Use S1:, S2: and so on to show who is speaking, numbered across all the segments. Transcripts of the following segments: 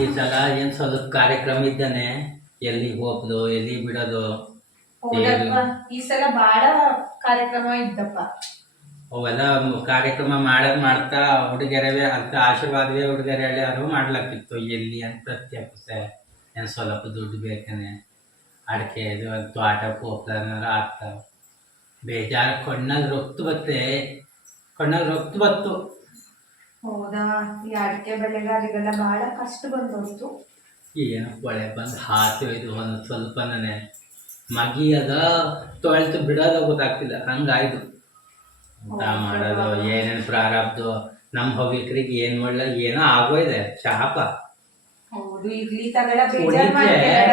S1: ಈ ಸಲ ಏನ್ ಸ್ವಲ್ಪ ಕಾರ್ಯಕ್ರಮ ಇದ್ದಾನೆ? ಎಲ್ಲಿ ಹೋಗ್ದು ಎಲ್ಲಿ ಬಿಡೋದು?
S2: ಹೌದಪ್ಪ ಈ ಸಲ ಬಾಳ ಕಾರ್ಯಕ್ರಮ ಇದ್ದಪ್ಪ.
S1: ಅವೆಲ್ಲ ಕಾರ್ಯಕ್ರಮ ಮಾಡದ್ ಮಾಡ್ತಾ ಹುಡುಗರವೇ ಅಂತ ಆಶೀರ್ವಾದವೇ ಹುಡುಗರೇ ಅದು ಮಾಡ್ಲಕ್ಕಿತ್ತು. ಎಲ್ಲಿ ಅಂತ ಪ್ರತ್ಯೇಕ ಏನ್ ಸ್ವಲ್ಪ ದುಡ್ಡು ಬೇಕನೆ. ಅಡಿಕೆ ಇದು ತೋಟಕ್ಕೆ ಹೋಗ್ತಾರ ಆಗ್ತಾವ. ಬೇಜಾರು ಕಣ್ಣಲ್ಲಿ ರೊಕ್ತು ಬತ್ತೆ. ಕಣ್ಣಲ್ಲಿ ರೊಕ್ತು ಬತ್ತು.
S2: ಹೌದಾ ಈ ಅಡಿಕೆ ಬೆಳೆಗಾರಿಗೆಲ್ಲ ಬಹಳ ಕಷ್ಟ ಬಂದೋಯ್ತು.
S1: ಏನು ಒಳ್ಳೆ ಬಂದು ಹಾಕಿ ಇದು ಒಂದು ಸ್ವಲ್ಪನೇ ಮಗಿಯದ ತೊಳ್ತು ಬಿಡೋದ ಗೊತ್ತಾಗ್ತಿಲ್ಲ ಹಂಗಾಯ್ತು. ಊಟ ಮಾಡೋದು ಏನೇನು ಪ್ರಾರಬ್ಧ ನಮ್ಮ ಹವ್ಯಕರಿಗೆ ಏನು ಮಾಡಲ್ಲ ಏನೋ ಆಗೋಯ್ದೆ ಶಾಪ.
S2: ಹೌದು ಇರ್ಲಿ ಬೇಜಾರ್ ಮಾಡ್ಬೇಡ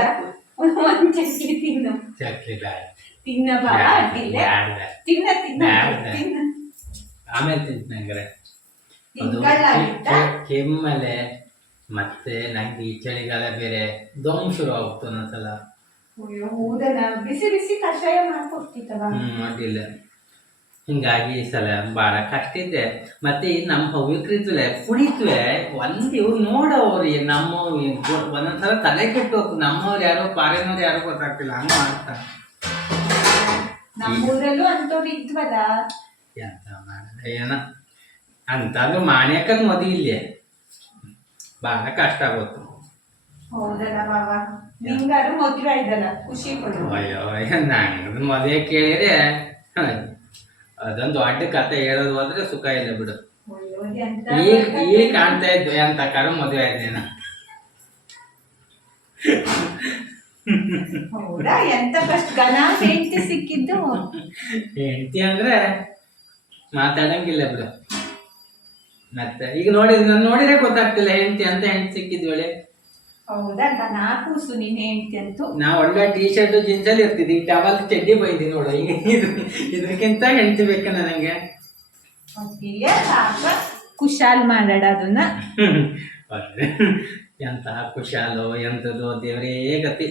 S2: ಒಂದ್ ತಿನ್ನು.
S1: ಚಕ್ಲಿ ಬ್ಯಾಡ.
S2: ತಿನ್ನ ಬಾಳ ಅಡ್ಡಿಲ್ಲ ತಿನ್ನ ತಿನ್ನ. ತಿನ್ನ.
S1: ಆಮೇಲೆ? ಕೆ- ಕೆಮ್ಮಲೆ ಮತ್ತೆ ನಂಗೆ ಈ ಚಳಿಗಾಲ ಬೇರೆ ದೋಮ್ ಶುರು ಆಗ್ತು ಒಂದೊಂದ್ಸಲ
S2: ಅಯ್ಯೋ ಬಿಸಿ ಬಿಸಿ ಕಷಾಯ ಮಾಡ್ಕೊಡ್ತಿತ್ತವ
S1: ಹ್ಮ್ ಅಡ್ಡಿಲ್ಲ ಹಿಂಗಾಗಿ ಈ ಸಲ ಭಾಳ ಕಷ್ಟ ಇದೆ. ಮತ್ತೆ ಈ ನಮ್ಮ ಹವ್ಯಕರಿದ್ವಲೆ ಕುಡಿತ್ವೆ ಒಂದ್ ಇವ್ರು ನಮ್ಮ ಒಂದೊಂದ್ಸಲ ತಲೆ ಕೆಟ್ಟು ಹೋಗ್ತು. ನಮ್ಮವ್ರು ಯಾರೋ ಪಾರಿನವ್ರು ಯಾರೋ ಗೊತ್ತಾಗ್ತಿಲ್ಲ. ಹಂಗ ಮಾಡ್ತಾರೆ
S2: ನಮ್ಮೂರಲ್ಲೂ ಅಂತವ್ರು ಇದ್ವಲ್ಲ?
S1: ಎಂತ ಮಾಡ ಏನ. ಅಂತಾದ್ರು ಮಾನ್ಯಕ್ಕದ್ ಮದಿ ಇಲ್ಲೇ. ಬಹಳ ಕಷ್ಟ ಆಗೋತು
S2: ಹೌದಲ್ಲ ಬಾಬಾ? ನಿಂಗಾರು ಮದ್ವೆ ಆಯ್ತಲ್ಲ ಖುಷಿ ಪಡು
S1: ಅಯ್ಯೋ ಮದುವೆ ಕೇಳಿದ್ರೆ ಅದೊಂದು ದೊಡ್ಡ ಕತೆ ಹೇಳೋದು ಹೋದ್ರೆ ಸುಖ ಇಲ್ಲ ಬಿಡು. ಈಗ ಈಗ ಕಾಣ್ತಾ ಇದ್ವಿ ಅಂತ ಕಾರ ಮದುವೆ ಆಯ್ತೇನ
S2: ಹೌದಾ? ಎಂತ ಫಸ್ಟ್ ಹೆಂಡತಿ ಸಿಕ್ಕಿದ್ದು?
S1: ಹೆಂಡತಿ ಅಂದ್ರೆ ಮಾತಾಡಂಗಿಲ್ಲ ಬಿಡು. ಮತ್ತೆ ಈಗ ನೋಡಿ ನಾನು ನೋಡಿದ್ರೆ ಗೊತ್ತಾಗ್ತಿಲ್ಲ ಹೆಂಡತಿ ಅಂತ ಹೆಂಡತಿ ಸಿಕ್ಕಿದ್ವಳೆ.
S2: ಹೌದಾ ಘನ ಕೂಸು ನಿನ್ ಹೆಂಡತಿ ಅಂತೂ.
S1: ನಾ ಒಳ್ಳೆ ಟೀ ಶರ್ಟ್ ಜೀನ್ಸ್ ಅಲ್ಲಿ ಇರ್ತಿದ್ವಿ ಟವಲ್ ಚಡ್ಡಿ ಬೈದಿ ನೋಡು ಈಗ ಇದು ಇದಕ್ಕಿಂತ ಹೆಂಡತಿ ಬೇಕ ನನಗೆ.
S2: ಕುಶಾಲ್ ಮಾಡಾಡ ಅದನ್ನ.
S1: ಎಂತಹ ಖುಷಾಲು ಎಂತದೋ ದೇವರೇ ಗತಿ.